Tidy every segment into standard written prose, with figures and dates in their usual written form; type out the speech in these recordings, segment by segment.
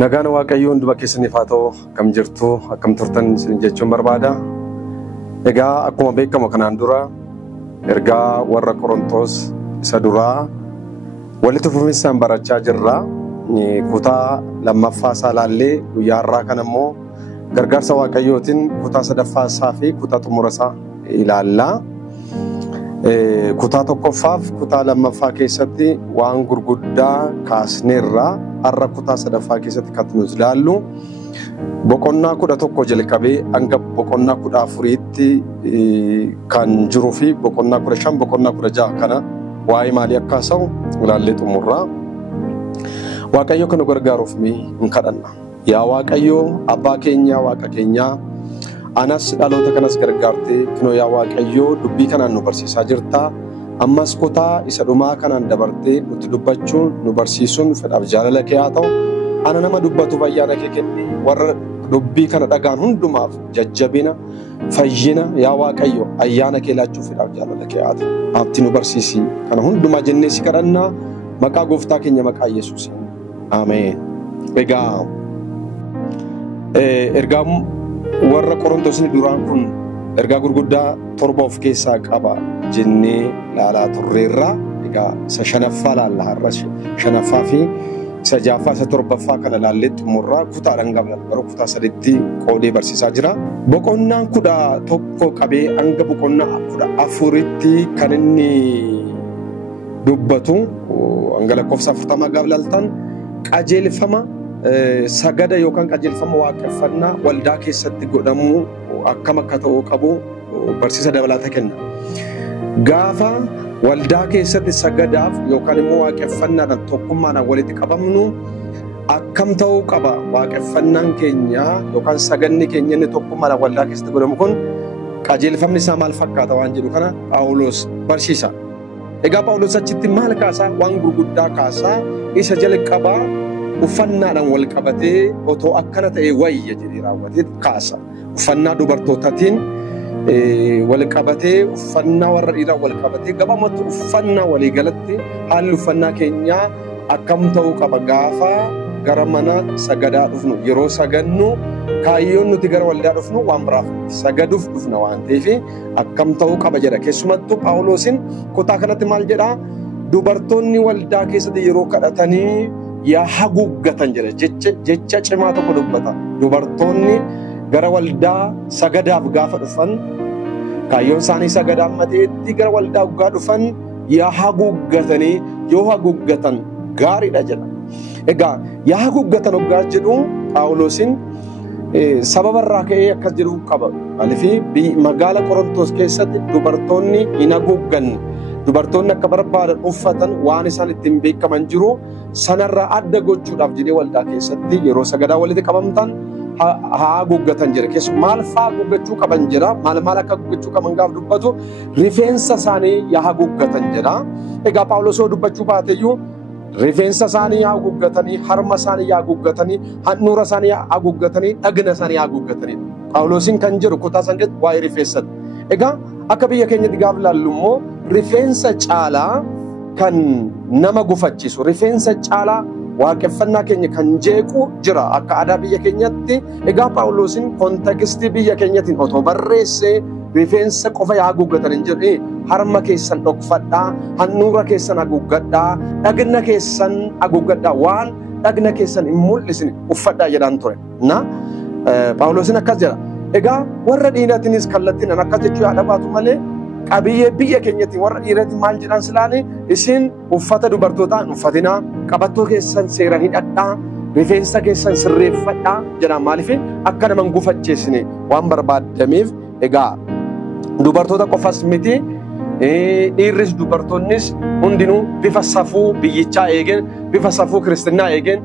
Nagaan Waaqayyoo hunduma keessaniif haa ta'u, akkam jirtu, akkam turtan jechuun barbaada. Egaa akkuma beekamu kanaan dura ergaa warra Qorontos isa duraa walitti fufinsaan barachaa jirra. Kutaa lammaffaa isaa ilaallee guyyaa har'aa kana immoo gargaarsa Waaqayyootiin kutaa sadaffaa isaa fi kutaa xumura isaa ilaalla. Kutaa tokkoffaaf kutaa lammaffaa keessatti waan gurguddaa kaasneerra. Har'a kutaa sadaffaa keessatti kan nuti ilaallu boqonnaa 11 jalqabee hanga boqonnaa 14tti kan jiruu fi boqonnaa 15 boqonnaa 16 kana waa'ee maalii akka haasa'u ilaallee xumurra. Waaqayyo kan nu gargaaruuf hin kadhanna. Yaa Waaqayyo abbaa keenya Waaqa keenya anas dhaloota kanas gargaartee kunoo yaa Waaqayyo dubbii kanaan nu barsiisaa jirta. Ammas kutaa isa dhumaa kanaan dabartee nuti dubbachuun nu barsiisuun fedhaaf jaalala kee haa ta'u. Ana nama dubbatuuf ayyaana kee kenni. Warra dubbii kana dhagaan hundumaaf jajjabina, fayyina yaa Waaqayyo ayyaana kee laachuuf fedhaaf jaalala kee haa ta'u. Haabti nu barsiisi. Kana hundumaa jennee si kadhanna maqaa gooftaa keenya maqaa Yesuusiin. Ameen. Egaa ergaa warra Qorontosni duraan kun ergaa gurguddaa 7 of keessaa qaba jennee ilaalaa turreerra. Egaa isa shanaffaa ilaalla har'a shanaffaa fi isa ja'affaa isa torbaffaa kana ilaallee xumurraa kutaadhaan gamna garuu kutaa 3tti qoodee barsiisaa jira. Boqonnaan 11 qabee hanga boqonnaa 14tti kan inni dubbatu hanga lakkoofsa 40 gaafa ilaaltan qajeelfama sagada yookaan qajeelfama waaqeffannaa waldaa keessatti godhamu akkam akka ta'uu qabu barsiisa dabalataa kenna. Gaafa waldaa keessatti sagadaaf yookaan immoo waaqeffannaadhaan tokkummaadhaan walitti qabamnu akkam ta'uu qaba waaqeffannaan keenya yookaan saganni keenya inni tokkummaadhaan waldaa keessatti godhamu kun qajeelfamni isaa maal fakkaata waan jedhu kana Phaawulos barsiisa. Egaa Phaawulos achitti maal kaasaa waan gurguddaa kaasaa isa jalqabaa uffannaadhaan wal qabatee otoo akkana ta'e wayya jedhee raawwatee kaasa. Uffannaa dubartootaatiin wal qabatee uffannaa warra dhiiraa wal qabatee gabaamatti uffannaa walii galatti haalli uffannaa keenyaa akkam ta'uu qaba gaafa gara mana sagadaa dhufnu yeroo sagannu kaayyoon nuti gara waldaa dhufnu waan biraaf sagaduuf dhufna waan ta'eef akkam ta'uu qaba jedha. Keessumattuu Phaawulosin kutaa kanatti maal jedhaa dubartoonni waldaa keessatti yeroo kadhatanii yaa haguuggatan jedha jecha cimaa tokko dubbata. Dubartoonni gara waldaa sagadaaf gaafa dhufan kaayyoon isaanii sagadaan mateetti gara waldaa gaafa dhufan yaa haguuggatanii yoo haguuggatan gaariidha jedha. Egaa yaa haguuggatan hoggaa jedhu Phaawulosin sababa irraa ka'ee akkas jedhu qaba. Maaliif magaala Qorontos keessatti dubartoonni hin haguugganne. Dubartoonni akka barbaadan uffatan waan isaan ittiin beekaman jiru sanarraa adda gochuudhaaf jedhee waldaa keessatti yeroo sagadaa walitti qabamtan haa haguuggatan jira. Keessumaa maal fa'aa haguuggachuu qaban jira. Maal akka haguuggachuu qaban gaafa dubbatu rifeensa isaanii yaa haguuggatan jedha. Egaa Phaawulos yoo dubbachuu baateyyuu rifeensa isaanii yaa haguuggatanii, harma isaanii yaa haguuggatanii, handhuura isaanii yaa haguuggatanii, dhagna isaanii yaa haguuggatanii. Phaawulosin kan jedhu kutaa sanatti waa'ee rifeensatti. Egaa akka biyya keenyatti gaafa ilaallu immoo rifeensa caalaa kan nama gufachiisu rifeensa caalaa waaqeffannaa keenya kan jeequ jira akka aadaa biyya keenyatti. Egaa Phaawulosin kontekstii biyya keenyatiin otoo barreessee rifeensa qofa yaa haguuggatan hin jedhee harma keessan dhokfadhaa, handhuura keessan haguuggadhaa, dhagna keessan haguuggadhaa waan dhagna keessan hin mul'isne uffadhaa jedhaan ture. Phaawulosin akkas jedha. Egaa warra dhiiraatiinis kallattiin akkas jechuu yaada baatu malee qabiyyee biyya keenyatti warra dhiirati maal jedhan silaani isin uffata dubartootaa uffatinaa qabattoo keessan seeraan hidhadhaa rifeensa keessan sirreeffadhaa jedhaan. Maaliif akka nama hin gufachiisne waan barbaadameef. Egaa dubartoota qofas miti dhiirris dubartoonnis hundinuu bifa safuu biyyichaa eegeen bifa safuu kiristinnaa eegeen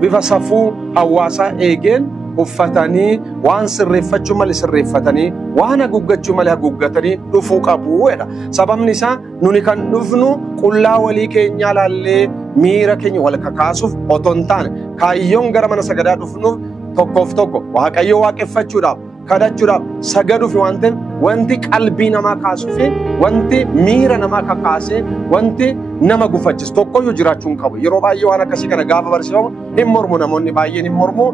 bifa safuu hawaasaa eegeen uffatanii waan sirreeffachuu malee sirreeffatanii waan haguuggachuu malee haguuggatanii dhufuu qabu jedha. Sababni isaa nuni kan dhufnu qullaa walii keenyaa laallee miira keenya wal kakaasuuf otoo hin taane kaayyoon gara mana sagadaa dhufnuuf tokkoof tokko Waaqayyo waaqeffachuudhaaf kadhachuudhaaf sagaduuf waan ta'eef wanti qalbii namaa kaasuu fi wanti miira namaa kakaasee wanti nama gufachiisu tokkoyyuu jiraachuu hin qabu. Yeroo baay'ee waan akkasii kana gaafa barsiifamu hin mormu, namoonni baay'een hin mormu.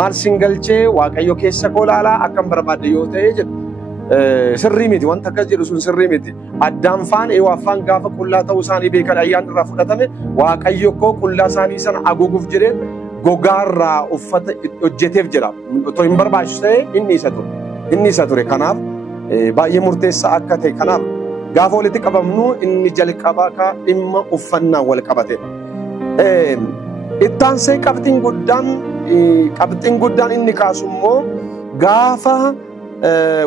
Maal sin galchee Waaqayyo keessa koo ilaalaa akkam barbaadde yoo ta'e jedhu. Sirrii miti wanta akkas jedhu sun sirrii miti. Addaan faan Eewaafaan gaafa qullaa ta'uu isaanii beekan ayyaan irraa fudhatame Waaqayyo koo qullaa isaanii sana haguuguuf jedhee gogaarraa uffata hojjeteef jira. Otoo hin barbaachisu ta'e inni isa ture. Kanaaf baay'ee murteessaa akka ta'e kanaaf gaafa walitti qabamnu inni jalqabaa ka dhimma uffannaa wal qabate. Ittaansee qabxiin guddaan inni kaasu immoo gaafa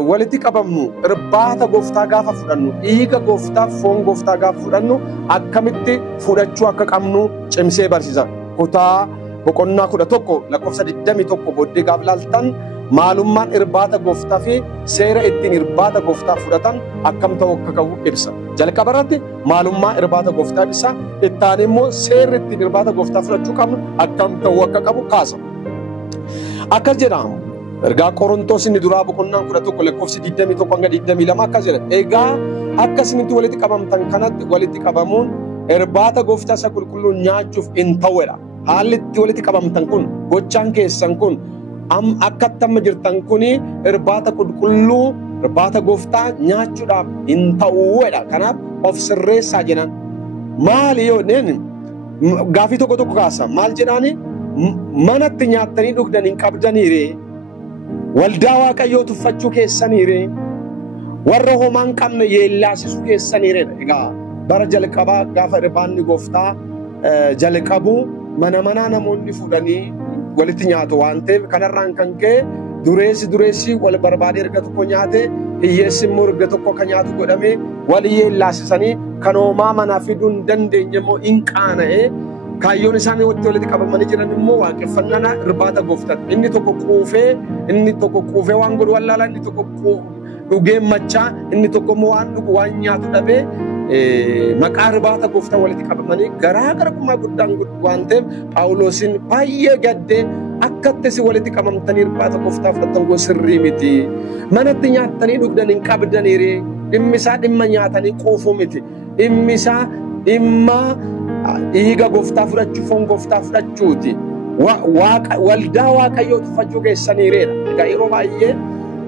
walitti qabamnu irbaata gooftaa gaafa fudhannu dhiiga gooftaa foon gooftaa gaafa fudhannu akkamitti fudhachuu akka qabnu cimsee barsiisa. Kutaa boqonnaa 11 lakkoofsa 21 booddee gaafa ilaaltan maalummaan irbaata gooftaa fi seera ittiin irbaata gooftaa fudhatan akkam ta'uu akka qabu ibsa. Jalqaba irratti maalummaa irbaata gooftaa ibsa. Itti aanee immoo seerri ittiin irbaata gooftaa fudhachuu qabnu akkam ta'uu akka qabu kaasa. Akkas jedhamu. Ergaa Qorontos inni duraa boqonnaan 11 lakkoofsi 21 hanga 22 akkas jedha. Egaa akka isinitti walitti qabamtan kanatti walitti qabamuun irbaata gooftaa isa qulqulluun nyaachuuf hin ta'uudha. Haalli itti walitti qabamtan kun gochaan keessan kun akka amma jirtan kuni irbaata qulqulluu irbaata gooftaa nyaachuudhaaf hin ta'uudha. Kanaaf of sirreessaa jedhan. Maali yoo gaafii tokko kaasa maal jedhaani manatti nyaattanii dhugdan hin qabdaniire. Waldaa Waaqayyoo tuffachuu keessaniire warra homaa hin qabne yeellaasisuu keessaniire. Egaa bara jalqabaa gaafa irbaanni gooftaa jalqabu mana namoonni fuudhanii walitti nyaatu waan ta'eef kanarraan kan ka'e dureessi wal barbaade erga tokko nyaate hiyyeessi immoo erga tokko kan nyaatu godhame wal yeellaasisanii kan homaa manaa fiduu hin dandeenye immoo hin qaana'e. Kaayyoon isaanii walitti qabamanii jiran immoo waaqeffannaa irbaata gooftaa. Inni tokko quufee waan godhu wallaalaa, inni tokko dhugee machaa, inni tokko immoo waan dhugu waan nyaatu dhabee maqaa irbaata gooftaa walitti qabamanii garaagarummaa guddaan waan ta'eef Phaawulosin baay'ee gaddee akka itti walitti qabamtanii irbaata gooftaa fudhattan kun sirrii miti. Manatti nyaattanii dhugdan hin qabdaniire. Dhimmi isaa dhimma nyaatanii quufuu miti. Dhimmi isaa dhimma dhiiga gooftaa fudhachuu foon gooftaa fudhachuuti. Waldaa Waaqayyoo tuffachuu keessaniireedha. Egaa yeroo baay'ee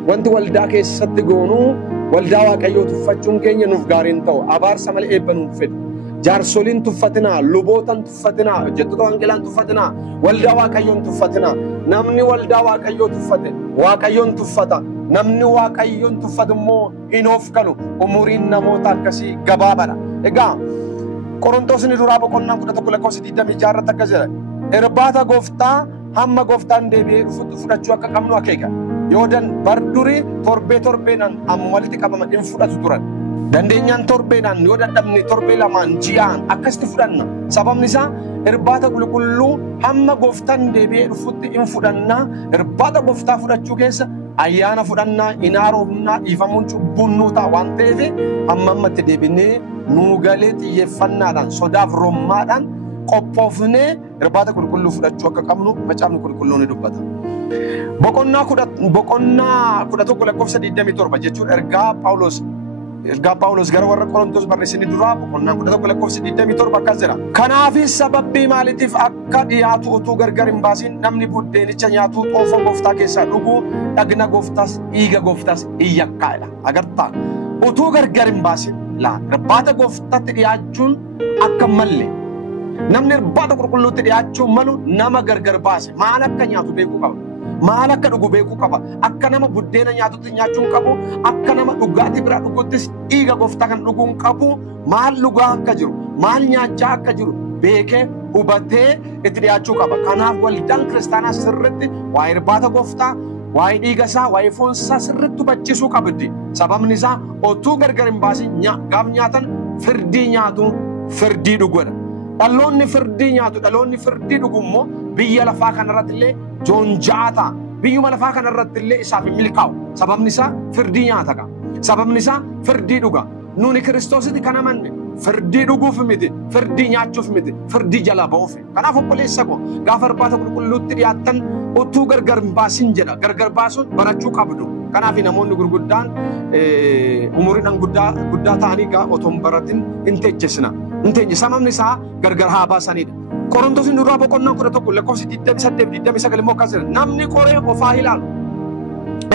wanti waldaa keessatti goonu waldaa Waaqayyoo tuffachuun keenya nuuf gaariin ta'u abaarsa malee eebba nuuf fedhu. Jaarsoliin tuffatinaa, lubootan tuffatinaa, hojjettoota wangeelaan tuffatinaa, waldaa Waaqayyoon tuffatinaa. Namni waldaa Waaqayyoo tuffate Waaqayyoon tuffata. Namni Waaqayyoon tuffatu immoo hin oofkanu. Umuriin namoota akkasii gabaabaadha. Egaa Qorontos inni duraa boqonnaan 11 lakkoofsa 26 irratti akkas jedha. Irbaata gooftaa hamma gooftaan deebi'ee dhufutti fudhachuu akka qabnu akeeka. Yoo barduri torbeenaan amma walitti qabaman hin fudhatu turan. Dandeenyaan torbeedhaan yoo dadhabne torbee lamaan ji'aan akkasitti fudhanna. Sababni isaa irbaata qulqulluu hamma gooftaan deebi'ee dhufutti hin fudhannaa. Irbaata gooftaa fudhachuu keessa ayyaana fudhannaa, inaarofnaa, dhiifamuun cubbuun nuu ta'a waan ta'eef ammatti deebinee nuu galee xiyyeeffannaadhaan sodaaf rommaadhaan qophoofnee irbaata qulqulluu fudhachuu akka qabnu macaafni qulqulluun ni dubbata. Boqonnaa 11 lakkoofsa 27 jechuun ergaa Phaawulos gara warra Qorontos barreessanii duraa boqonnaa 11 lakkoofsa 27 akkas jedha. Kanaafis sababbii maaliitiif akka dhiyaatu utuu gargar hin baasin namni buddeenicha nyaatu xoofoo gooftaa keessaa dhugu dhagna gooftaas dhiiga gooftaas hin yakkaa'edha. Agartaa utuu gargar hin baasin irbaata gooftaatti dhiyaachuun akka malle namni irbaata qulqulluutti dhiyaachuun malu nama gargar baase maal akka nyaatu beekuu qaba. Maal akka dhugu beekuu qaba. Akka nama buddeena nyaatutti nyaachuun qabu, akka nama dhugaatii biraa dhuguttis dhiiga gooftaa kan dhuguun qabu, maal dhugaa akka jiru, maal nyaachaa akka jiru beekee hubatee itti dhiyaachuu qaba. Kanaaf waldaan kiristaanaa sirriitti waa'ee irbaata gooftaa, waa'ee dhiiga isaa, waa'ee foon isaa sirriitti hubachiisuu qabdi. Sababni isaa otuu gargar hin baasin gaaf nyaatan firdii nyaatu, firdii dhuguudha. Dhaloonni firdii nyaatu, dhaloonni firdii dhugu immoo biyya lafaa kanarratti illee joonjaata. Biyyuma lafaa kanarratti illee isaaf hin milkaa'u. Sababni isaa firdii nyaata qaba. Sababni isaa firdii dhuga. Nuuni Kiristoositti kan amanne firdii dhuguuf miti, firdii nyaachuuf miti, firdii jala ba'uuf. Kanaaf obboleessa koo gaafa irbaata qulqulluutti dhiyaattan utuu gargar baasin jedha gargar baasuun barachuu qabdu kanaaf namoonni gurguddaan umuriidhaan guddaa ta'anii gaa otoo hin baratin hin tejjesna hin teenye sababni isaa gargar haa baasanidha. Qorontos duraa boqonnaan 11 lakkoofsi 28-29 immoo akkas jedha namni qoree ofaa ilaalu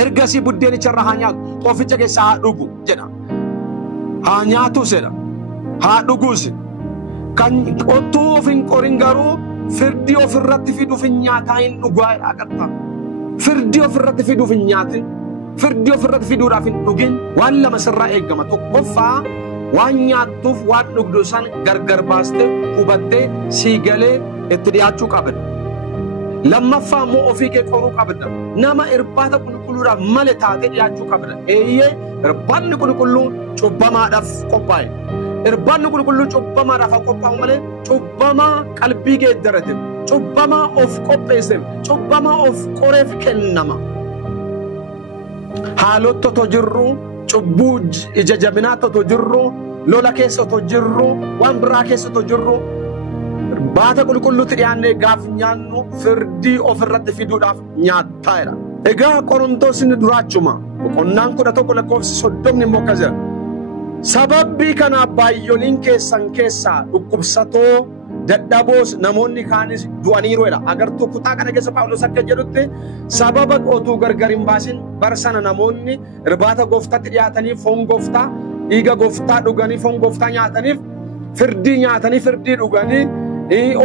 ergasii buddeenicharra haa nyaatu xooficha keessaa haa dhugu jedha haa nyaatus jedha haa dhugus kan otoo of hin qorin garuu firdii ofirratti fiduuf hin nyaataa hin dhugaa agarta firdii ofirratti fiduuf hin nyaatin firdii ofirratti fiduudhaaf hin dhugin waan lama sirraa eegama tokkoffaa waan nyaattuuf waan dhugdu san gargar baastee hubattee sii galee itti dhiyaachuu qabda. Lammaffaa immoo ofii kee qoruu qabda. Nama irbaata qulqulluudhaaf malee taatee dhiyaachuu qabda. Eeyyee irbaanni qulqulluun cubbamaadhaaf qophaa'e. Irbaanni qulqulluun cubbamaadhaaf haa qophaa'u malee cubbamaa qalbii geeddarate, cubbamaa of qopheesseef, cubbamaa of qoreef kennama. Haalota otoo jirru cubbuu ija jabinaa otoo jirru lola keessa otoo jirru waan biraa keessa otoo jirru baata qulqulluutti dhiyaannee gaaf nyaannu firdii ofirratti fiduudhaaf nyaattaa'edha. Egaa Qorontosni duraachuma boqonnaan 11 lakkoofsi 30 immoo akkas jedha. Sababii kanaaf baay'ooliin keessan keessaa dhukkubsatoo dadhaboos namoonni kaanis du'aniiru jedha. Agartuu kutaa kana keessa Phaawulos akka jedhutti sababa otuu gargar hin baasin barsana namoonni irbaata gooftaatti dhiyaatanii foon gooftaa dhiiga gooftaa dhuganii foon gooftaa nyaataniif firdii nyaatanii firdii dhuganii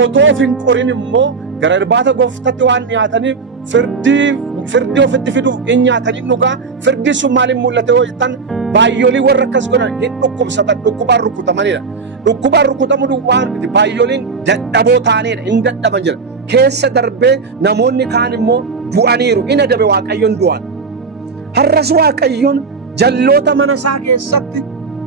otoo of hin qorin immoo gara irbaata gooftaatti waan dhiyaataniif firdii ofitti fiduuf hin nyaatanii dhugaa firdii sun maaliin mul'ate yoo jettan baay'oolii warra akkas godhan hin dhukkubsatan dhukkubaan rukutamanidha. Dhukkubaan rukutamuu duwwaan miti baay'ooliin dadhaboo ta'anidha hin dadhaban jira. Keessa darbee namoonni kaan immoo du'aniiru in adabe Waaqayyoon du'an. Har'as Waaqayyoon jalloota mana isaa keessatti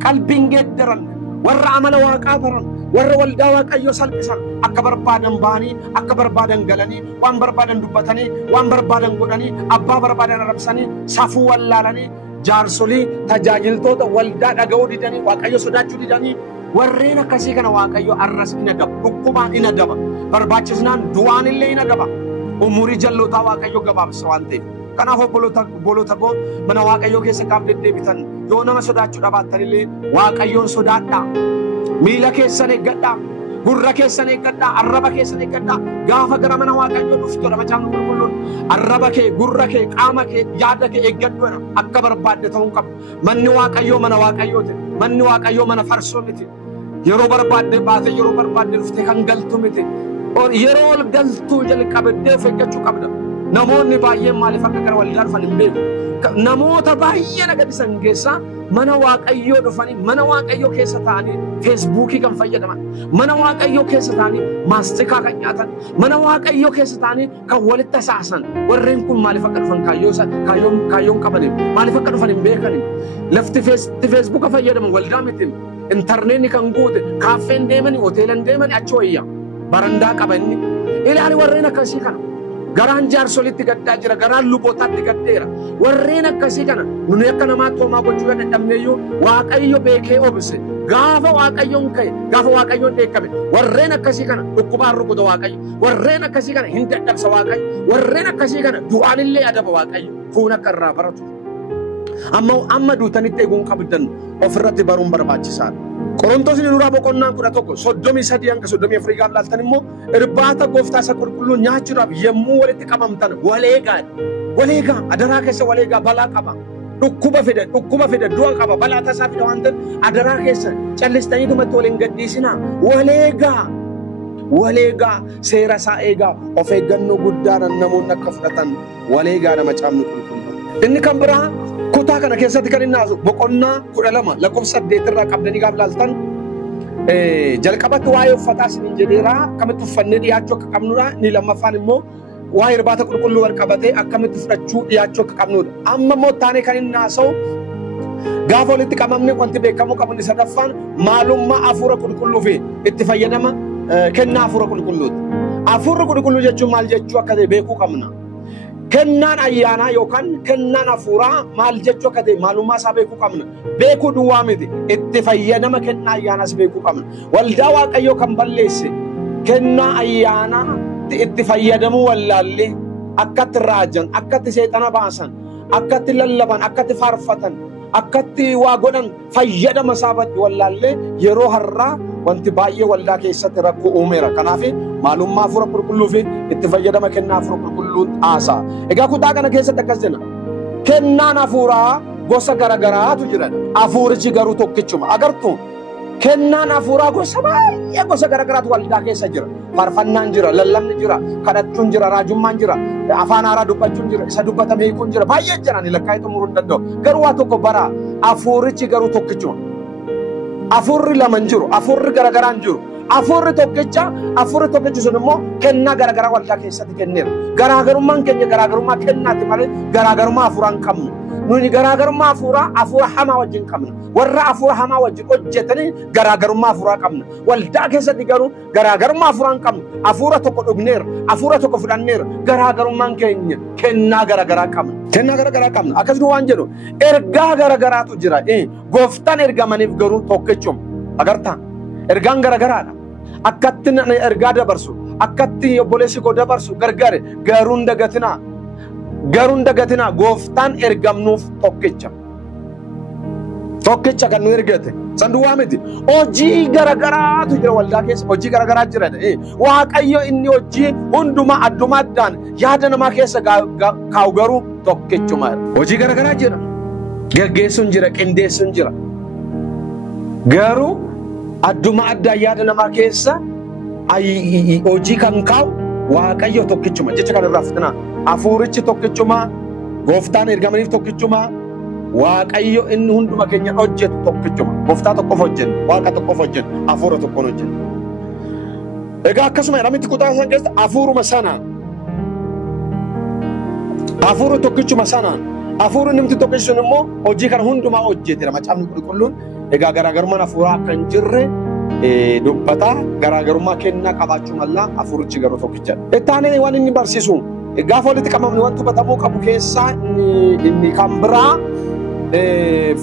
qalbiin geeddaran warra amala Waaqaa baran warra waldaa Waaqayyoo salphisan akka barbaadan bahanii akka barbaadan galanii waan barbaadan dubbatanii waan barbaadan godhanii abbaa barbaadan arrabsanii safuu wallaalanii jaarsolii tajaajiltoota waldaa dhaga'uu didanii Waaqayyo sodaachuu didanii warreen akkasii kana Waaqayyo arras in adaba dhukkubaan in adaba barbaachisnaan du'aan illee in adaba umurii jallootaa Waaqayyo gabaabsa waan ta'eef. Kanaaf obboloota koo mana Waaqayyoo keessa gaaf deddeebitan yoo nama sodaachuu dhabaattan illee Waaqayyoon sodaadhaa. Miila keessan eeggadhaa, gurra keessan eeggadhaa, arraba keessan eeggadhaa. Gaafa gara mana Waaqayyoo dhuftudha macaafni qulqulluun arraba kee, gurra kee, qaama kee, yaada kee eeggadhuudha akka barbaadde ta'uu qabu. Manni Waaqayyoo mana Waaqayyooti. Manni Waaqayyoo mana farsoo miti. Yeroo barbaadde baate yeroo barbaadde dhuftee kan galtu miti. Yeroo ol galtuu jalqabdee of eeggachuu qabda. Namoonni baay'een maaliif akka gara waldaa dhufan hin beeku. Namoota baay'een agarsiisan keessaa mana Waaqayyoo dhufanii mana Waaqayyoo keessa ta'anii feesbuukii kan fayyadaman mana Waaqayyoo keessa ta'anii maastikaa kan nyaatan mana Waaqayyoo keessa ta'anii kan walitti tasaasan warreen kun maaliif akka dhufan kaayyoon qabaniif maaliif akka dhufan hin beekaniif lafti feesbuuka fayyadaman waldaa miti intarneetni kan guute kaaffeen deemanii hoteelan deemanii achi wayyaa barandaa qabanni ilaali warreen akkasii kana. Garaan jaarsolitti gaddaa jira, garaan lubootaatti gaddeera. Warreen akkasii kana nuni akka namaa toomaa gochuu dadhabneeyyuu Waaqayyo beekee obse. Gaafa Waaqayyoon ka'e, gaafa Waaqayyoon dheekkame. Warreen akkasii kana dhukkubaan rukuta Waaqayyo. Warreen akkasii kana hin dadhabsa Waaqayyo. Warreen akkasii kana du'aan illee adaba Waaqayyo. Kun akka irraa baratu. Amma duutanitti eeguun qabdan ofirratti baruun barbaachisaadha. Qorontosni duraa boqonnaan 11 33 hanga 34 gaaf laaltan immoo irbaata gooftaa isa qulqulluu nyaachuudhaaf yemmuu walitti qabamtan waleegaa adaraa keessa waleegaa balaa qaba dhukkuba fida du'a qaba balaa tasaa fida waan ta'eef adaraa keessa callistanii dhumatti waliin gadhiisinaa waleegaa seera isaa eegaa of eeggannoo guddaadhaan namoonni akka fudhatan waleegaa nama caamni qulqulluu. Inni kan biraa kutaa kana keessatti kan inni haasu boqonnaa 12 lakkoofsa 8 irraa qabdanii gaaf laaltan jalqabatti waa'ee uffataa isiniin jedheeraa akkamitti uffannee dhiyaachuu akka qabnudha. Inni lammaffaan immoo waa'ee irbaata qulqulluu wal qabatee akkamitti fudhachuu dhiyaachuu akka qabnudha. Amma immoo taanee kan inni haasa'u gaafa walitti qabamne wanti beekamuu qabu inni sadaffaan maalummaa hafuura qulqulluu fi itti fayyadama kennaa hafuura qulqulluuti. Hafuurri qulqulluu jechuun maal jechuu akka ta'e beekuu qabna. Kennaan ayyaanaa yookaan kennaan hafuuraa maal jechuu akka ta'e maalummaa isaa beekuu qabna. Beekuu duwwaa miti itti fayyadama kennaa ayyaanaas beekuu qabna. Waldaa Waaqayyoo kan balleesse kennaa ayyaanaa itti fayyadamuu wallaallee akkatti raajan, akkatti seexana baasan, akkatti lallaban, akkatti faarfatan, akkatti waa godhan fayyadama isaatti wallaallee yeroo har'aa wanti baay'ee waldaa keessatti rakkoo uumeera. Kanaaf maalummaa hafuura qulqulluu fi itti fayyadama kennaa hafuura qulqulluu haasaa. Egaa kutaa kana keessatti akkas jenna. Kennaan hafuuraa gosa garagaraatu jira. Hafuurichi garuu tokkichuma. Agartuu kennaan hafuuraa gosa baay'ee gosa garagaraatu waldaa keessa jira. Faarfannaan jira, lallabni jira, kadhachuun jira, raajummaan jira, afaan haaraa dubbachuun jira, isa dubbatame hiikuun jira. Baay'ee jirani lakkaa'ee xumuruu hin danda'u. Garuu waa tokko bara hafuurichi garuu tokkichuma. Hafuurri lama hin jiru, hafuurri garagaraa hin jiru. Hafuurri tokkichi sun immoo kennaa garagaraa waldaa keessatti kenneera. Garaagarummaan keenya garaagarummaa kennaati malee garaagarummaa hafuuraa hin qabnu. Nuni garaagarummaa hafuura hamaa wajjin qabna. Warra hafuura hamaa wajjin hojjetanii garaagarummaa hafuuraa qabna. Waldaa keessatti garuu garaagarummaa hafuuraa hin qabnu. Hafuura tokko dhugneera, hafuura tokko fudhanneera. Garaagarummaan keenya kennaa garagaraa qabna. Kennaa garagaraa qabna. Akkasuma waan jedhu ergaa garagaraatu jira. Gooftaan ergamaniif garuu tokkichuma. Agartaa? Ergaan garagaraadha. Akkatti ergaa dabarsu, akkatti obboleessi koo dabarsu gargare garuu hin dagatinaa. Garuu hin dagatinaa. Gooftaan ergamnuuf tokkicha. Tokkicha kan nu ergate. Sanduwaa miti. Hojii garagaraatu jira waldaa keessa. Hojii garagaraa jira. Waaqayyo inni hojii hundumaa adduma addaan yaada namaa keessa kaa'u garuu tokkichuma. Hojii garagaraa jira. Gaggeessuun jira, qindeessuun jira. Garuu adduma addaan yaada namaa keessa hojii kan kaa'u Waaqayyo tokkichuma. Jecha kanarraa fitinaa. Hafuurichi tokkichuma. Gooftaan ergamaniif tokkichuma. Waaqayyo inni hunduma keenya hojjetu tokkichuma. Gooftaa tokkoof hojjennu, Waaqa tokkoof hojjennu, hafuura tokkoon hojjennu. Egaa akkasuma namitti kutaa san keessa hafuuruma sanaan, hafuura tokkichuma sanaan, hafuurri namti tokkichi sun immoo hojii kana hundumaa hojjetedha. Macaafni qulqulluun egaa garaagarummaan hafuuraa akka hin jirre dubbataa. Garaagarummaa kennaa qabaachuu mallaa hafuurichi garuu tokkichadha. Ittaanee waan inni barsiisu gaafa walitti qabamne wanti hubatamuu qabu keessaa inni kan biraa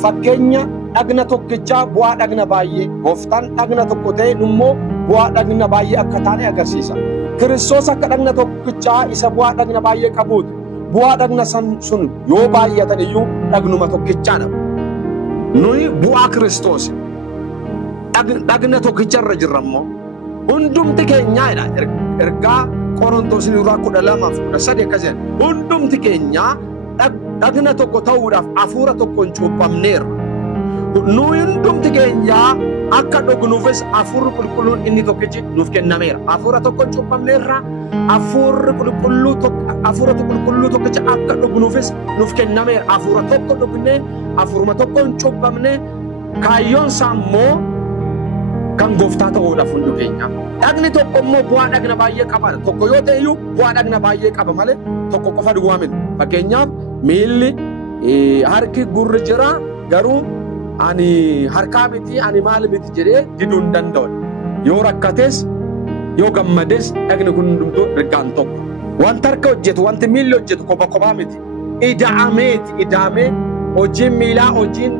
fakkeenya dhagna tokkichaa bu'aa dhagna baay'ee. Gooftaan dhagna tokko ta'e nummoo bu'aa dhagna baay'ee akka taane agarsiisa. Kiristoos akka dhagna tokkichaa isa bu'aa dhagna baay'ee qabuuti. Bu'aa dhagna sun yoo baay'atan iyyuu dhagnuma tokkichaadha. Nuyi bu'aa Kiristoos dhagna tokkicharra jirra immoo hundumti keenyaadha. Ergaa Qorontoos 12:13 akkas jedha. Hundumti keenya dhagna tokko ta'uudhaaf hafuura tokkoon cuuphamneerra. Nuyi hundumti keenya akka dhugnuufis hafuurri qulqulluun inni tokkichi nuuf kennameera. Hafuura tokkoon cuuphamneerra. Hafuurri qulqulluu tokkicha akka dhugnuufis nuuf kennameera. Hafuura tokko dhugnee hafuuruma tokkoon cuuphamnee kaayyoon isaa immoo kan gooftaa ta'uudhaaf hundi keenya. Dhagni tokko immoo bu'aa dhagna baay'ee qaba. Tokko yoo ta'e iyyuu bu'aa dhagna baay'ee qaba malee tokko qofa duwwaa miti. Fakkeenyaaf miilli, harki, gurri jira garuu ani harkaa miti, ani maal miti jedhee diduu hin danda'u. Yoo rakkates, yoo gammades dhagni kun hundumtuu ergaan tokko. Wanti harka hojjetu, wanti miilli hojjetu kophaa miti. Ida'amee hojiin miilaa, hojiin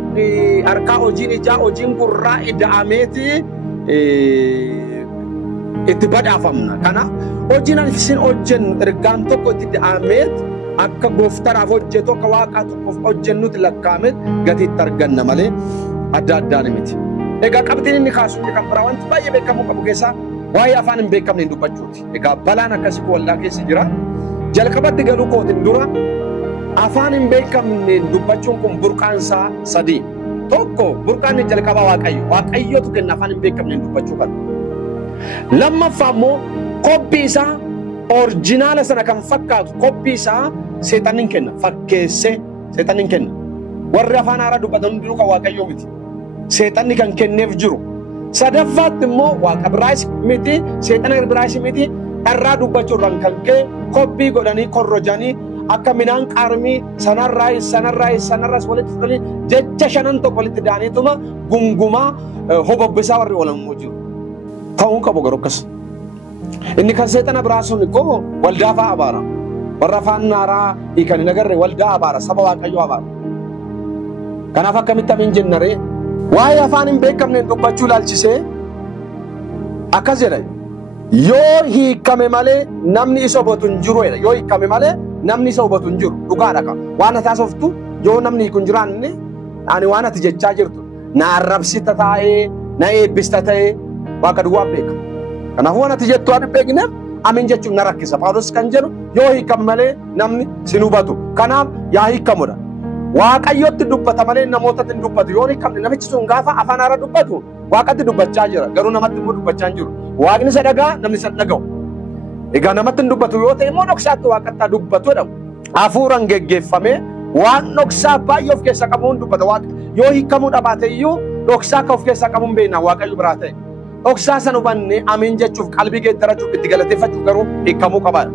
harkaa, hojiin ijaa, hojiin gurraa ida'ameeti itti badhaafamna. Kanaaf hojiin ani isin hojjennu ergaan tokko itti ida'ameet akka gooftaadhaaf hojjetu akka waaqaa tokkoof hojjennutti lakkaa'ameet gatiitti arganna malee adda addaan miti. Egaa qabxiin inni kaasu inni kan biraa wanti baay'ee beekamuu qabu keessaa waa'ee afaan hin beekamne hin dubbachuuti. Egaa balaan akkasii waldaa keessa jira. Jalqabatti galuu kootiin dura afaan hin beekamne dubbachuun kun burqaan isaa sadii. Tokko burqaan jalqabaa Waaqayyotu kenna afaan hin beekamne dubbachuu kan. Lammaffaa immoo kopii isaa orjinaala sana kan fakkaatu kopii isaa seexanni kenna. Fakkeessee seexanni kenna. Warri afaan haaraa dubbatan hundinuu kan Waaqayyoo miti. Seexanni kan kenneef jiru. Sadaffaatti immoo Waaqa biraas miti, seexana biraas miti. Irraa dubbachuudhaan kan ka'e kopii godhanii korrojanii akka midhaan qaarmii sanarraas walitti fudhanii jecha shanan tokko walitti daaniituma gungumaa hobobbisaa warri oolamuu jiru. Ta'uu qabu garuu akkas. Inni kan seexana biraa sun koo waldaa fa'aa abaara. Warra afaan haaraa hiikan hin agarre waldaa abaara, saba Waaqayyoo abaara. Kanaaf akkamitti amiin jennaree waa'ee afaan hin beekamne dubbachuu ilaalchisee akkas jedha. Yoo hiikame malee namni isa hubatu hin jiru. Yoo hiikame malee namni isa hubatu hin jiru dhugaadha qaba. Waan ati haasoftu yoo namni kun jiraanne ani waan ati jechaa jirtu na arrabsita taa'ee na eebbista ta'ee waaqa duwwaa beeka. Kanaafuu waan ati jettu waan beekneef amin jechuun na rakkisa. Phaawulos kan jedhu yoo hiikame malee namni sin hubatu. Kanaaf yaa hiikamudha. Waaqayyotti dubbata malee namootatti hin dubbatu. Yoo hiikamne namichi sun gaafa afaan haaraa dubbatu waaqatti dubbachaa jira. Garuu namatti immoo dubbachaa hin jiru. Waaqni isa dhagaa namni isa dhaga'u. Egaa namatti hin dubbatu yoo ta'e immoo dhoksaatti waaqatti dubbatu jedhamu. Hafuuraan geggeeffamee waan dhoksaa baay'ee of keessaa qabuun dubbata. Yoo hiikamuu dhabaate iyyuu dhoksaa akka of keessaa qabuun beekna waaqayyo biraa ta'e. Dhoksaa san hubannee amiin jechuuf qalbii geeddarachuuf itti galateeffachuuf garuu hiikamuu qabaadha.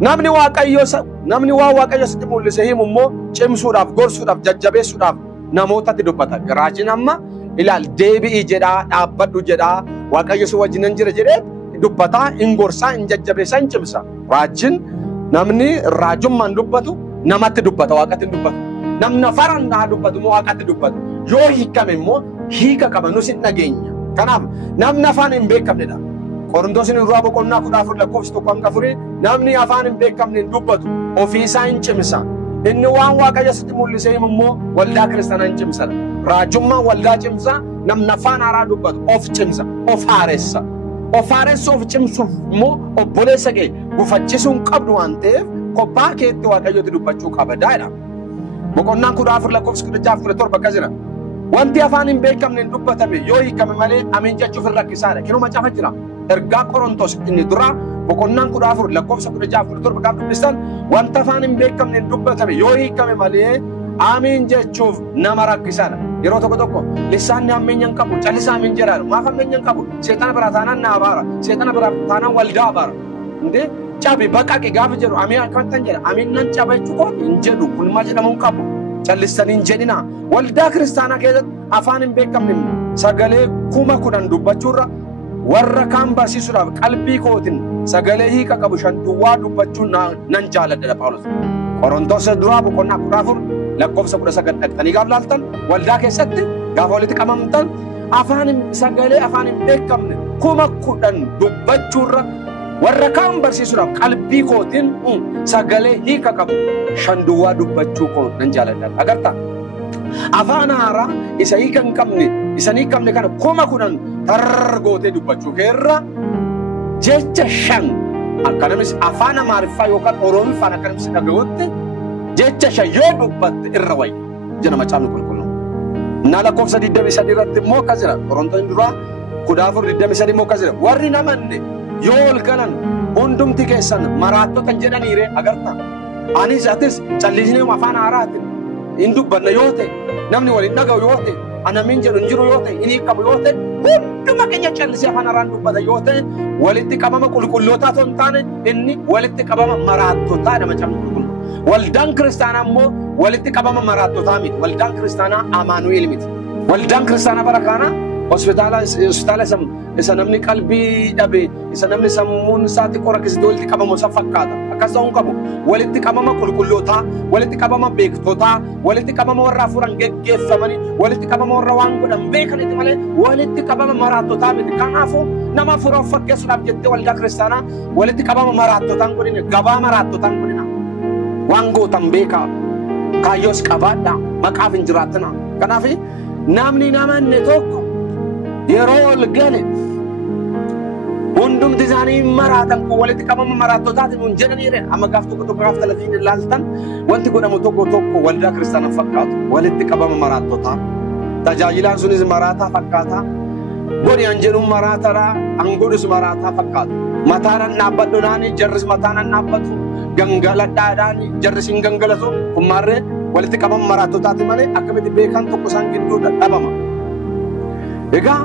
Namni waan waaqayyo sitti mul'ise himu immoo cimsuudhaaf, gorsuudhaaf, jajjabeessuudhaaf namootatti dubbata. Raajiin amma ilaal deebi'ii jedhaa, dhaabbadhu jedhaa, waaqayyo si wajjin jira jedhee dubbataa, hin gorsaa, hin jajjabeessaa, hin cimsa. Raajiin namni raajummaan dubbatu namatti dubbata, waaqatti hin dubbatu. Namni afaaraan dubbatu immoo waaqatti dubbatu. Yoo hiikame immoo hiika qaba nus hin dhageenya. Kanaaf namni afaan hin beekamnedha. Qorontoos duraa boqonnaa 14 lakkoofsa 1-4 namni afaan hin beekamne hin dubbatu ofiisaa hin cimsa. Inni waan waaqayyo sitti mul'ise himu immoo waldaa kiristaanaa hin cimsa. Raajummaan waldaa cimsa, namni afaan haaraa dubbatu of cimsa, of haaressa. Of haaressa of cimsuuf immoo obboleessa kee gufachiisuu hin qabdu waan ta'eef kophaa keetti waaqayyotti dubbachuu qabda jedha. Boqonnaan 14 lakkoofsa 16-17 akkas jira. Wanti afaan hin beekamne hin dubbatame yoo hiikame malee amiin jechuuf hin rakkisaadha. Kinuma macaafa jira. Ergaa Qorontos inni dura boqonnaan 14 lakkoofsa 16-17 gaafa dubbistan wanta afaan hin beekamne hin dubbatame yoo hiikame malee amiin jechuuf nama rakkisaadha. Yeroo tokko tokko lisaanni ammeenya hin qabu, callisaa amiin jedhaadha. Maaf ammeenya hin qabu? Seexana biraa taanaan na abaara. Seexana biraa taanaan waldaa abaara. Indee cabi baqaqi gaafa jedhu amiin akkamittan jedha. Amiin nan caba jechuun hin jedhu kun maal jedhamu hin qabu. Callisanii hin jedhina. Waldaa kiristaanaa keessatti afaan hin beekamne sagalee 10,000 dubbachuurra warra kaan barsiisuudhaaf qalbii kootiin sagalee hiika qabu 5 duwwaa dubbachuun nan jaaladha Phaawulos. Qorontoos duraa boqonnaa 14 lakkoofsa 19 dhaqxanii gaafa laaltan waldaa keessatti gaafa walitti qabamtan sagalee afaan hin beekamne 10,000 dubbachuurra warra kaan barsiisuudhaaf qalbii kootiin sagalee hiika qabu 5 duwwaa dubbachuu koo nan jaaladha. Agartaa? Afaan haaraa isa hiika hin qabne kana 10,000 targootee dubbachuu keerra jecha 5 akkanamis afaan Amaariffaa yookaan Oromiffaan akkanamis dhaga'utti jecha 5 yoo dubbatte irra wayya jedha macaafni qulqulluun. Na lakkoofsa 23 irratti immoo akkas jira. Qorontoos duraa 14:23 immoo akkas jira. Warri namanne yoo ol galan hundumti keessan maraattota jedhaniire agartaa? Anis atis callisnee afaan haaraatiin hin dubbanna yoo ta'e namni waliin dhaga'u yoo ta'e anamiin jedhu hin jiru yoo ta'e inni qabu yoo ta'e hunduma keenya callisee afaan haaraan dubbata yoo ta'e walitti qabama qulqullootaa osoo hin taane inni walitti qabama maraattotaa dha macaafni qulqulluun. Waldaan kiristaanaa immoo walitti qabama maraattotaa miti. Waldaan kiristaanaa Amaanu'eel miti. Waldaan kiristaanaa bara kanaa hospitaala isa namni qalbii dhabe isa namni sammuun isaatti qorakkisitee walitti qabamu isa fakkaata. Akkas ta'uu hin qabu. Walitti qabama qulqullootaa, walitti qabama beektotaa, walitti qabama warra hafuuraan geggeeffamanii, walitti qabama warra waan godhan beekaniiti malee walitti qabama maraattotaa miti. Kanaafuu nama hafuura of fakkeessuudhaaf jettee waldaa kiristaanaa walitti qabama maraattotaan godhine, gabaa maraattotaan godhina. Waan gootan beekaa, kaayyoos qabaadha, maqaaf hin jiraatina. Kanaaf namni namanne tokko yeroo ol gale hundumti isaanii maraatan kun walitti qabama maraattotaatiin hin jedhaniire amma gaaf tokko gaaf televiiziyoonii ilaaltan wanti godhamu tokko waldaa kiristaanaa fakkaatu walitti qabama maraattotaa tajaajilaan sunis maraataa fakkaata godhiyaan jedhuun maraataraa angodhus maraataa fakkaatu mataanan dhaabbadhuudhaanii jarris mataanan dhaabbatu gangaladhaadhaan jarris hin gangalatu kun maarree walitti qabama maraattotaati malee akkamitti beekan tokko isaan gidduu dhabama. Egaa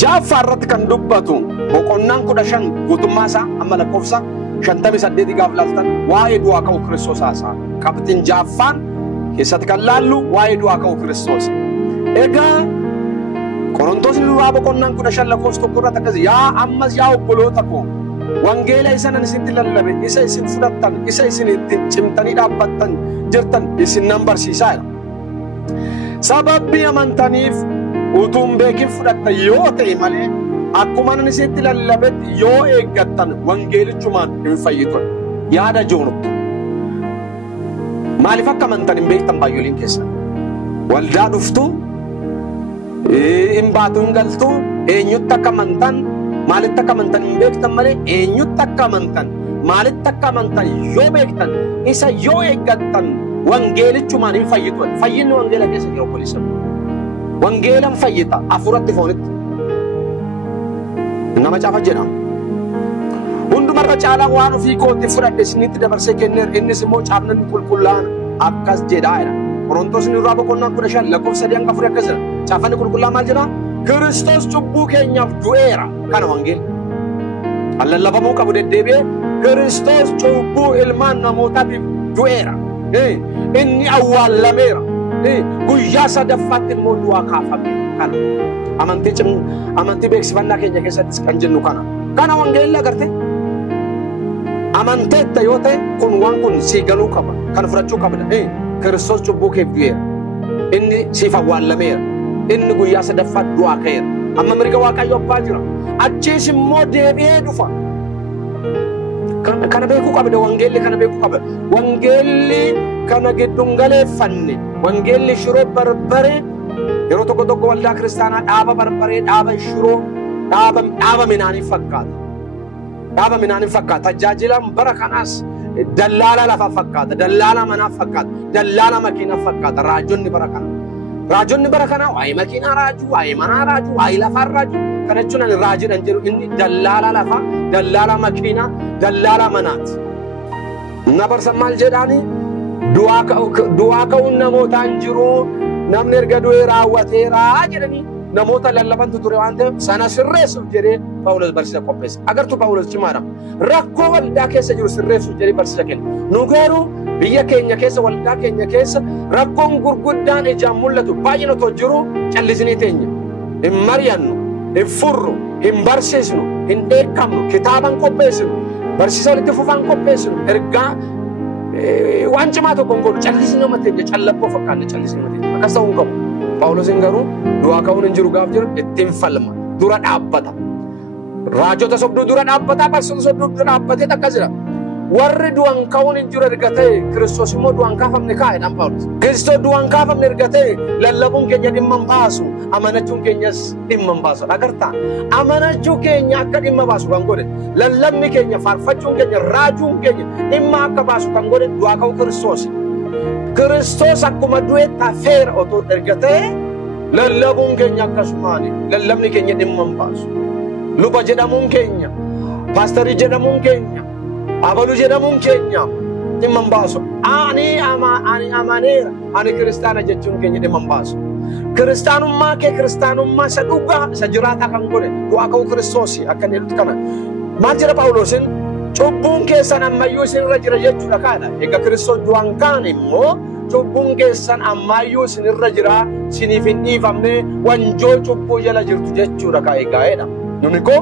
Jaaffaa irratti kan dubbatu boqonnaan 15 guutummaa isaa amma lakkoofsa 58 gaafa laaltan waa'ee du'aa ka'uu Kiristoos haasa'a. Qabxiin Jaaffaan keessatti kan laallu waa'ee du'aa ka'uu Kiristoos. Egaa Qorontoos duraa boqonnaan 15 lakkoofsa 1 irratti akkas yaa ammas yaa obboloota koo wangeela isa nan isinitti lallabe isa isin fudhattan isa isin ittiin cimtanii dhaabbattan jirtan isin nan barsiisaa jedha. Sababii amantaniif utuun beekin fudhatta yoo ta'e malee akkuma nan isinitti lallabetti yoo eeggattan wangeelichumaan hin fayyitan. Yaada joonuttu maaliif akka amantan hin beektan baay'ooliin keessa waldaa dhuftu hin baatu hin galtu eenyutti akka amantan maalitti akka amantan hin beektan malee eenyutti akka amantan maalitti akka amantan yoo beektan isa yoo eeggattan wangeelichumaan hin fayyitu. Fayyinni wangeela keessa jira obboleessa. Wangeelan fayyita afuratti foonitti. Nama caafa jedha. Hundumarra caalaa waan ofii kootti fudhadhe isinitti dabarsee kenneera. Innis immoo caafnanni qulqullaa'an akkas jedhaadha. Qorontos irraa boqonnaa 15 lakkoofsa 3 akkas jedha. Caafanni qulqullaa'an maal jedha? Kiristoos cubbuu keenyaaf du'eera. Kana wangeela. Lallabamuu qabu deddeebi'ee Kiristoos cubbuu ilmaan namootaatiif du'eera. Inni awwaalameera. Guyyaa sadaffaatti immoo du'aa kaafameera. Kana amantii beeksifannaa keenya keessattis kan jennu kana. Kana wangeelli agartee amanteetta yoo ta'e kun waan kun sii galuu qaba. Kan fudhachuu qabda. Kiristoos cubbuu keef du'eera. Inni siif awwaalameera. Inni guyyaa sadaffaatti du'aa ka'eera. Amma mirga Waaqayyoo abbaa jira. Achiis immoo deebi'ee dhufa. Kana beekuu qabda wangeelli kana beekuu qabda. Wangeelli kana gidduun galeeffanne wangeelli shiroo barbare yeroo tokko tokko waldaa kiristaanaa dhaaba barbaree dhaaba shiroo dhaaba minaanii fakkaata. Dhaaba minaanii fakkaata. Tajaajilaan bara kanaas dallaala lafaa fakkaata. Dallaala manaa fakkaata. Dallaala makiinaa fakkaata. Raajonni bara kanaa waa'ee makiinaa raajuu, waa'ee manaa raajuu, waa'ee lafaa raajuu. Kana jechuun ani raajiidhaan jedhu inni dallaala lafaa, dallaala makiinaa, dallaala manaati. Na barsan maal jedhaani? Du'aa ka'uun namootaan jiru namni erga du'ee raawwateeraa jedhanii namoota lallabantu ture waan ta'eef sana sirreessuuf jedhee Phaawulos barsiisa qopheesse. Agartuu Phaawulos cimaadha. Rakkoo waldaa keessa jiru sirreessuuf jedhee barsiisa kenna. Nu garuu biyya keenya keessa waldaa keenya keessa rakkoon gurguddaan ijaan mul'atu baay'een otoo jiru callisnee teenya. Hin mari'annu, hin furru, hin barsiisnu, hin dheekkamnu, kitaaban qopheessinu, barsiisa walitti fufaan qopheessinu, ergaa waan cimaa tokko hin godhu callisnee mateenya callabboo fakkaanne callisnee mateenya. Akkas ta'uu hin qabu. Phaawulosin garuu du'aa ka'uun hin jiru gaaf jiru ittiin falma dura dhaabbata. Raajota sobduu dura dhaabbata, barsiisota sobduu dura dhaabbatee akkas jedha. Warri du'aan ka'uun hin jiru erga ta'e Kiristoos immoo du'aan kaafamne kaa'edhaan Phaawulos. Kiristoos du'aan kaafamne erga ta'e lallabuun keenya dhimma hin baasu, amanachuun keenyas dhimma hin baasu. Agartaa amanachuu keenya akka dhimma baasu kan godhe, lallabni keenya faarfachuun keenya raajuun keenya dhimma akka baasu kan godhe du'aa ka'uu Kiristoos. Kiristoos akkuma du'etti hafeera otoo erga ta'e lallabuun keenya akkasumaani lallabni keenya dhimma hin baasu. Luba jedhamuun keenya, paastarii jedhamuun keenya, abaluu jedhamuun keenya dhimma hin baasu. Ani amaneera, ani kiristaana jechuun keenya dhimma hin baasu. Kiristaanummaa kee kiristaanummaa isa dhugaa isa jiraataa kan godhe du'aa ka'uu Kiristoosi akka inni jedhutti kana. Maal jedha Phaawulosin? Cubbuun keessan ammayyuu isinirra jira jechuudha kaadha. Egaa Kiristoos du'aan kaan immoo cubbuun keessan ammayyuu isinirra jira, isiniif hin dhiifamne wanjoo cubbuu jala jirtu jechuudha kaa egaa'edha. Nuni koo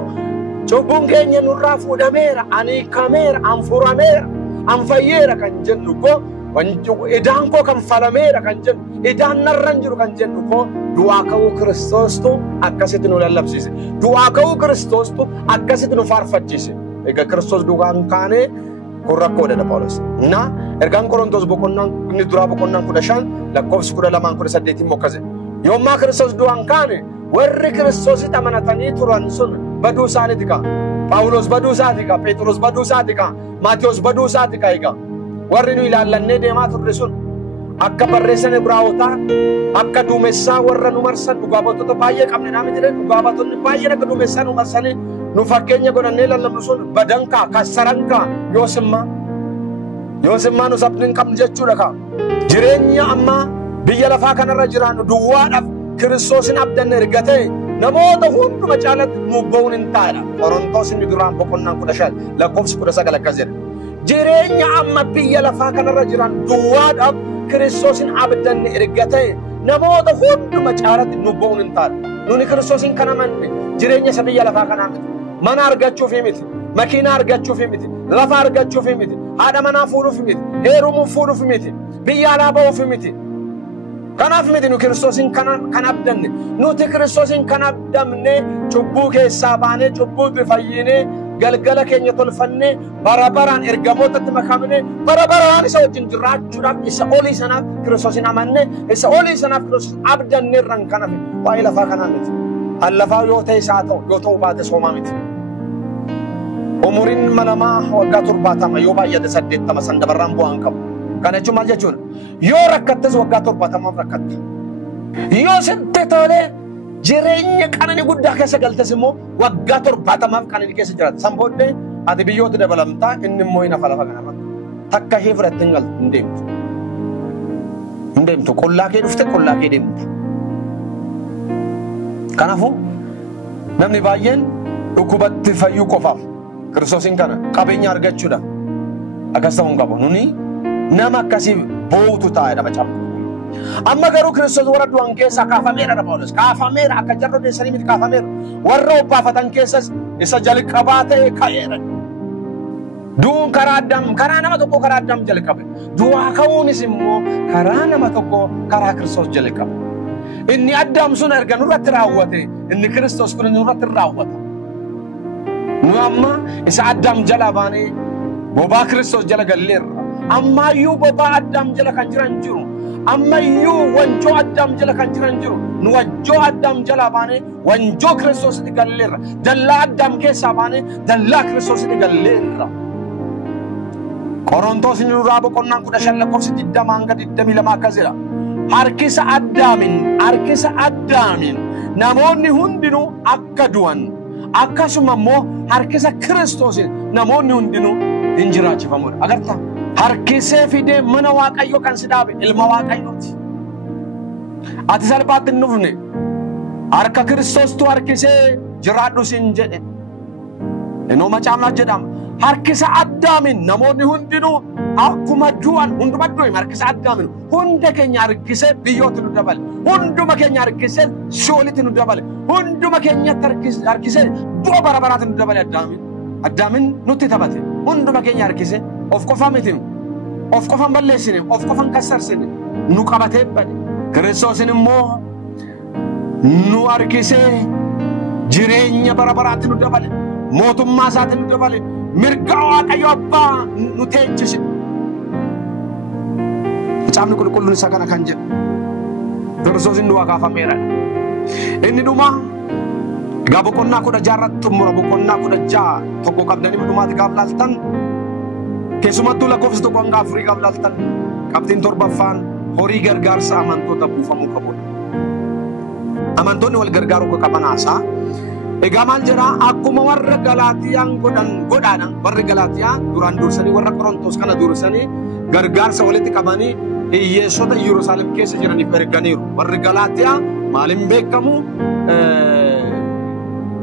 cubbuun keenya nurraa fuudhameera, ani hiikameera, an furameera, an fayyeera kan jennu koo idaan koo kan falameera kan jennu, idaan narra hin jiru kan jennu koo du'aa ka'uu Kiristoostu akkasitti nu lallabsiise. Du'aa ka'uu Kiristoostu akkasitti nu faarfachiise. Egaa Kiristoos du'aan kaanee kun rakkoodha Phaawulos. Na ergaan Qorontos boqonnaan inni duraa boqonnaan 15 lakkoofsi 12-18 immoo akkasii. Yoommaa Kiristoos du'aan kaane warri Kiristoositti amanatanii turan sun baduu isaaniiti kaa. Phaawulos baduu isaati kaa. Phexros baduu isaati kaa. Maatiyos baduu isaati kaa egaa. Warri nu ilaallannee deemaa turre sun akka barreessan Ibraawotaa akka duumessaa warra nu marsan dhugaa baatota baay'ee qabne naami jedhee dhugaa baatonni baay'een akka duumessaa nu marsanii nu fakkeenya godhannee lallabnu sun badankaa kassarankaa yoosimmaa nu sabni hin qabnu jechuudha kaa. Jireenya ammaa biyya lafaa kanarra jiraannu duwwaadhaaf Kiristoosin abdanne erga ta'e namoota hunduma caalatti nu ba'uun hin taa'edha. Qorontos inni duraan boqonnaan 15 lakkoofsi 19 akkas jedha. Jireenya amma biyya lafaa kanarra jiran duwwaadhaaf Kiristoosin abdanne erga ta'e namoota hunduma caalatti nu ba'uun hin taa'edha. Nuni Kiristoosin kan amanne jireenya isa biyya lafaa kanaa miti. Mana argachuuf miti, makiinaa argachuuf miti, lafa argachuuf miti, haadha manaa fuudhuuf miti, heerumuuf fuudhuuf miti, biyya alaa ba'uuf miti. Kanaaf miti nu Kiristoosin kan abdanne. Nuti Kiristoosin kan abdamne cubbuu keessaa baanee cubbuutti fayyinee galgala keenya tolfanne barabaraan ergamootatti makamne barabaraan isa wajjin jiraachuudhaaf isa olii sanaaf Kiristoosin amanne isa olii sanaaf Kiristoos abdanne irraan kan hafe waa'ee lafaa kanaan miti. Allafaa yoo ta'e isaa ta'u yoo ta'u baate soomaa miti. Umuriin namaa waggaa 70 yoo baay'ate 80 san dabarraan bu'aan qabu. Kana jechuun maal jechuudha? Yoo rakkattes waggaa 70 rakkatta. Yoo sitti tolee jireenya qananii guddaa keessa galtes immoo waggaa 70 qananii keessa jiraata. San booddee ati biyyoota dabalamtaa inni immoo hin hafa lafa kanarratti. Takka ishee fudhattee hin galtu hin deemtu. Hin deemtu qollaa kee dhufte qollaa kee deemta. Kanaafuu namni baay'een dhukkubatti fayyuu qofaaf Kiristoosin kana qabeenya argachuudhaaf akkas ta'uu hin qabu. Nuni nama akkasii bootu taa'edha macaafa. Amma garuu Kiristoos warra du'an keessaa kaafameera dha Phaawulos. Kaafameera akka jarroo deessanii miti kaafameera. Warra obbaafatan keessas isa jalqabaa ta'e ka'eera. Du'uun karaa Addaam karaa nama tokko karaa Addaam jalqabe. Du'aa ka'uunis immoo karaa nama tokko karaa Kiristoos jalqabe. Inni Addaam sun erga nurratti raawwate inni Kiristoos kun nurratti raawwata. Nu amma isa Addaam jala baanee bobaa Kiristoos jala galleerra. Ammayyuu bobaa Addaam jala kan jiran jiru. Ammayyuu wanjoo Addaam jala kan jiran jiru. Nu wanjoo Addaam jala baanee wanjoo Kiristoositti galleerra. Dallaa Addaam keessaa baanee dallaa Kiristoositti galleerra. Qorontoos inni duraa boqonnaan 15 lakkoofsa 20 hanga 22 akkas jedha. Harkisa Addaamin namoonni hundinuu akka du'an akkasuma immoo harkisa Kiristoosin namoonni hundinuu hin jiraachifamudha. Agartaa? Harkisee fidee mana Waaqayyoo kan si dhaabe ilma Waaqayyooti. Ati salphaatti hin dhufne harka Kiristoostu harkisee jiraadhu sin jedhe. Inoo macaafni jedhama. Harkisa Addaamin namoonni hundinuu akkuma du'an hunduma du'e harkisa Addaamin hunda keenya harkisee biyyooti nu dabale. Hunduma keenya harkisee Si'oolitti nu dabale. Hunduma keenyatti harkisee du'a bara baraatti nu dabale Addaamin. Addaamin nutti taphate. Hunduma keenya harkisee of qofa miti. Of qofan balleessine, of qofan kassarsine nu qabatee bade. Kiristoosin immoo nu harkisee jireenya bara baraatti nu dabale. Mootummaa isaatti nu dabale. Mirga Waaqayyo Abbaa nu teechise. Macaafni qulqulluun isa kana kan jedhu. Kiristoosin du'aa kaafameera. Inni dhuma egaa boqonnaa 16 irratti xumura boqonnaa 16 tokko qabdanii dhumaatti gaaf laaltan keessumattuu lakkoofsa tokko hanga afurii gaaf laaltan qabxiin 7ffaan horii gargaarsa amantoota buufamuu qabudha. Amantoonni wal gargaaruu qaban haasaa. Egaa maal jedhaa akkuma warra Galaatiyaan godhaadhaan warri Galaatiyaa duraan dursanii warra Qorontoos kana dursanii gargaarsa walitti qabanii hiyyeessota Yerusaalem keessa jiraniif erganiiru. Warri Galaatiyaa maaliin beekamu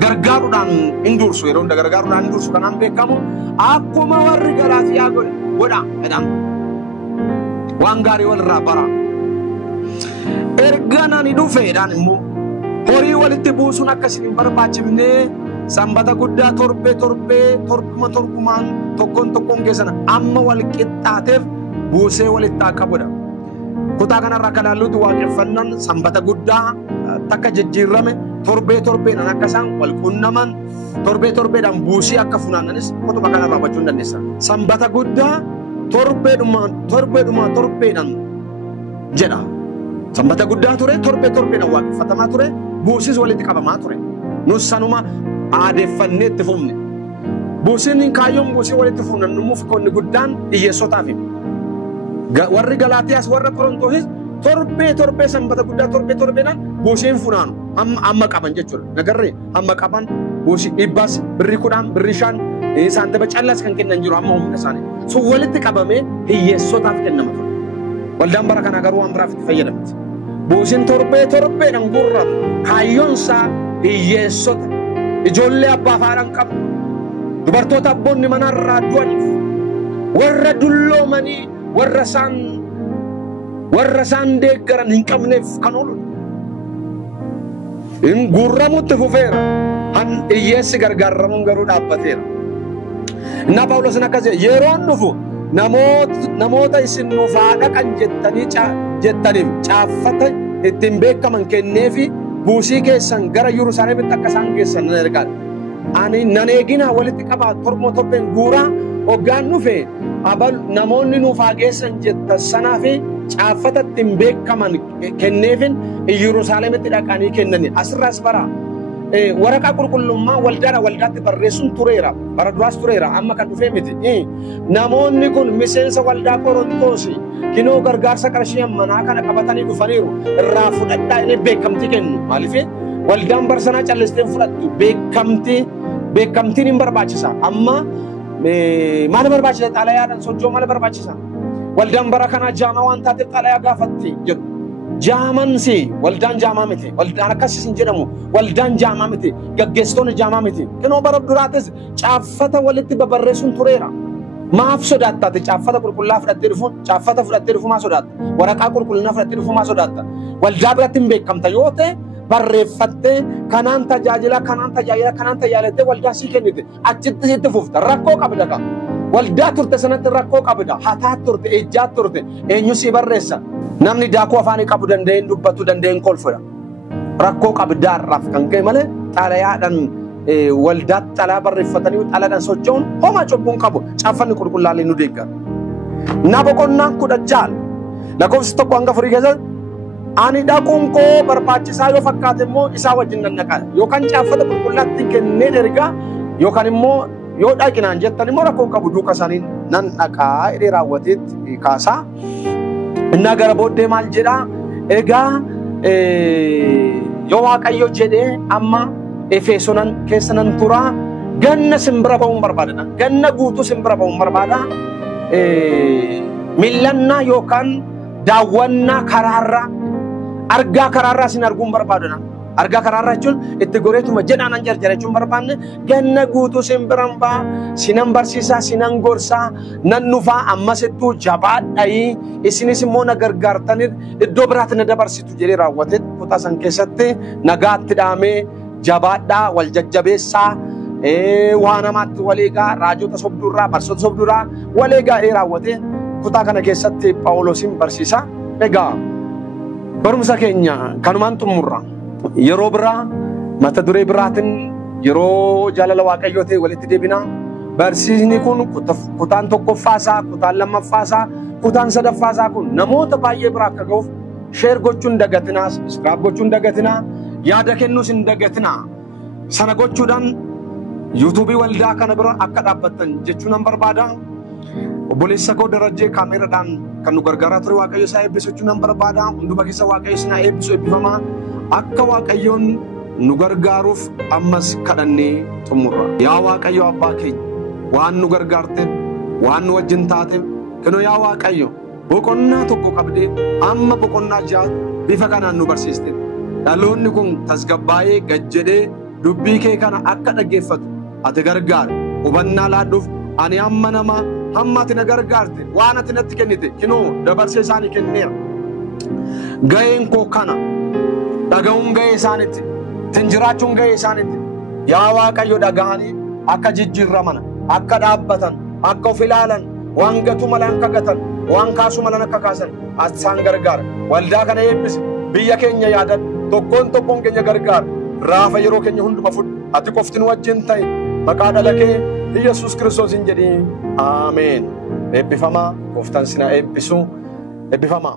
gargaaruudhaan hin dursu yeroo hunda gargaaruudhaan hin dursu kanaan beekamu akkuma warri Galaatiyaa godha jedhan waan gaarii walirraa bara. Erga nani dhufeedhaan immoo horii walitti buusuun akkasiin hin barbaachifne sanbata guddaa torbumaan tokkoon keessana amma wal qixxaateef buusee walitti qabudha. Kutaa kanarraa kan ilaallutti waaqeffannaan sanbata guddaa takka jijjiirame torbeedhaan akka isaan wal qunnaman torbeedhaan buusii akka funaannanis kutuba kanarraa hubachuu hin dandeessa. Sanbata guddaa torbeedhaan jedha. Sanbata guddaa ture torbeedhaan waaqeffatamaa ture. Buusis walitti qabamaa ture. Nus sanuma aadeeffannee itti fufne. Buusiin kaayyoon buusii walitti funaannumuuf konni guddaan hiyyeessotaaf. Warri Galaatiyaas warra Qorontoosis torbee sanbata guddaa torbeedhaan buusiin funaanu amma qaban jechuudha. Nagarree amma qaban buusii dhibbaas birrii 10 birrii 5 saantima callas kan kennan jiru amma humna isaanii. Sun walitti qabamee hiyyeessotaaf kennama ture. Waldaan bara kanaa garuu waan biraaf itti fayyadamti. Buusiin torbeedhaan gurramu kaayyoonsaa hiyyeessota ijoollee abbaa faadhaan qabu dubartoota abboonni manarraa du'aniif warra dulloomanii warra isaan deeggaran hin qabneef kan oolu. In gurramutti fufeera hiyyeessi gargaaramuun garuu dhaabbateera. Innaa Phaawulos akkas jedhe yeroon dhufu namoota isin nuuf haa dhaqan jettaniif caaffata ittiin beekaman kenneefi buusii keessan gara Yerusaalemitti akka isaan geessan nan ergaadha. ani nan eegina walitti qaba tormo torben guura hoggaan dhufe abal namoonni nuuf hageessan jetta sanaa fi caaffatatti hin beekaman kenneefin Yerusaalemitti dhaqanii kennani asirraas bara waraqaa qulqullummaa waldaatti barreessuun tureera bara duraas tureera amma kan dhufee miti namoonni kun miseensa waldaa Qorontoos kinoo gargaarsa qarshii manaa kana qabatanii dhufaniiru irraa fudhadhaa inni beekamtii kennu maaliif waldaan barsanaa callisteen fudhattu beekamtiin hin barbaachisa amma maal barbaachisa xalayaadhaan sochoo maal barbaachisa waldaan bara kana jaama waan taateef xalayaa gaafatti jedhu jaamansi waldaan jaamaa miti waldaan akkasiis hin jedhamu waldaan jaamaa miti gaggeessitoonni jaamaa miti kinoo bara duraatis caaffata walitti babarreessuun tureera maaf sodaattaati caaffata qulqullaa fudhattee dhufuun caaffata fudhattee dhufuu maa sodaatta waraqaa qulqullinaa fudhattee dhufuu maa sodaatta waldaa biratti hin beekamta yoo ta'e barreeffattee kanaan tajaajilattee waldaa sii kennite achitti sitti fufta rakkoo qabda ka waldaa turte sanatti rakkoo qabda hataa turte ejjaa turte eenyu sii barreessa namni daakuu afaanii qabu danda'een dubbatu danda'een kolfudha rakkoo qabdaarraaf kan ka'e malee xalayaadhaan waldaatti xalayaa barreeffatanii xalayaadhaan socho'uun homaa cubbuun qabu caaffanni qulqullaa'ee nu deeggara. Na boqonnaan 16 lakkoofsa 1 hanga 4 keessatti ani dhaquun koo barbaachisaa yoo fakkaate immoo isaa wajjin nan dhaqa yookaan caaffata qulqullaatti kennee ergaa yookaan immoo yoo dhaqinaan jettan immoo rakkoon qabu duuka isaanii nan dhaqaa jedhee raawwateetti kaasaa. Innaa gara booddee maal jedhaa egaa yoo Waaqayyo jedhee amma Efesonan keessa nan turaa ganna simbira ba'uun barbaada ganna guutuu simbira ba'uun barbaada millannaa yookaan daawwannaa karaarraa argaa karaarraa sin arguun barbaadana argaa karaarraa jechuun itti goreetuma jedhaan an jarjara jechuun barbaanne ganna guutuu simbiran baa sinan barsiisaa sinan gorsaa nan nufaa ammasittuu jabaadhayii isinis immoo na gargaartanii iddoo biraatti na dabarsitu jedhee raawwate kutaa san keessatti nagaatti dhaamee jabaadhaa wal jajjabeessaa waa namaatti waleegaa raajota sobduurraa barsoota sobduurraa waleegaa jedhee raawwate kutaa kana keessatti Phaawulosin barsiisa egaa barumsa keenya kanumaan xumurra yeroo biraa mata duree biraatiin yeroo jaalala Waaqayyoo ta'e walitti deebina barsiisni kun kutaan tokkoffaasaa kutaan lammaffaasaa kutaan sadaffaasaa kun namoota baay'ee biraa akka ga'uuf sheer gochuun dagatinaa subscribe gochuun dagatinaa yaada kennuus hin dagatinaa sana gochuudhaan yuutuubii waldaa kana bira akka dhaabbattan jechuun nan barbaada. Obboleessa koo Darajjee kaameeraadhaan kan nu gargaaraa ture Waaqayyo isaa eebbisu jechuun nan barbaada. Hunduma keessa Waaqayyo isin eebbisu eebbifamaa akka Waaqayyoon nu gargaaruuf ammas kadhannee xumurra. Yaa Waaqayyo abbaa keenya waan nu gargaarteef waan nu wajjin taateef kunoo yaa Waaqayyo boqonnaa tokko qabdee amma boqonnaa 6 bifa kanaan nu barsiiste. Dhaloonni kun tasgabbaa'ee gad jedhee dubbii kee kana akka dhaggeeffatu ati gargaari hubannaa laadhuuf ani amma nama hamma ati na gargaarte waan ati natti kennite kinoo dabarsee isaanii kenneera ga'een koo kana dhaga'uun ga'ee isaanitti tinjiraachuun ga'ee isaanitti yaa Waaqayyo dhaga'anii akka jijjiirraman akka dhaabbatan akka of ilaalan waan gatu malan akka gatan waan kaasu malan akka kaasan isaan gargaara waldaa kana eebbisi biyya keenya yaadan tokkoon keenya gargaara raafa yeroo keenya hunduma fudhu ati qofti nu wajjin ta'i maqaa dhala kee Yesuus Kiristoosin jedhii ameen eebbifamaa gooftaan sinaa eebbisu eebbifamaa.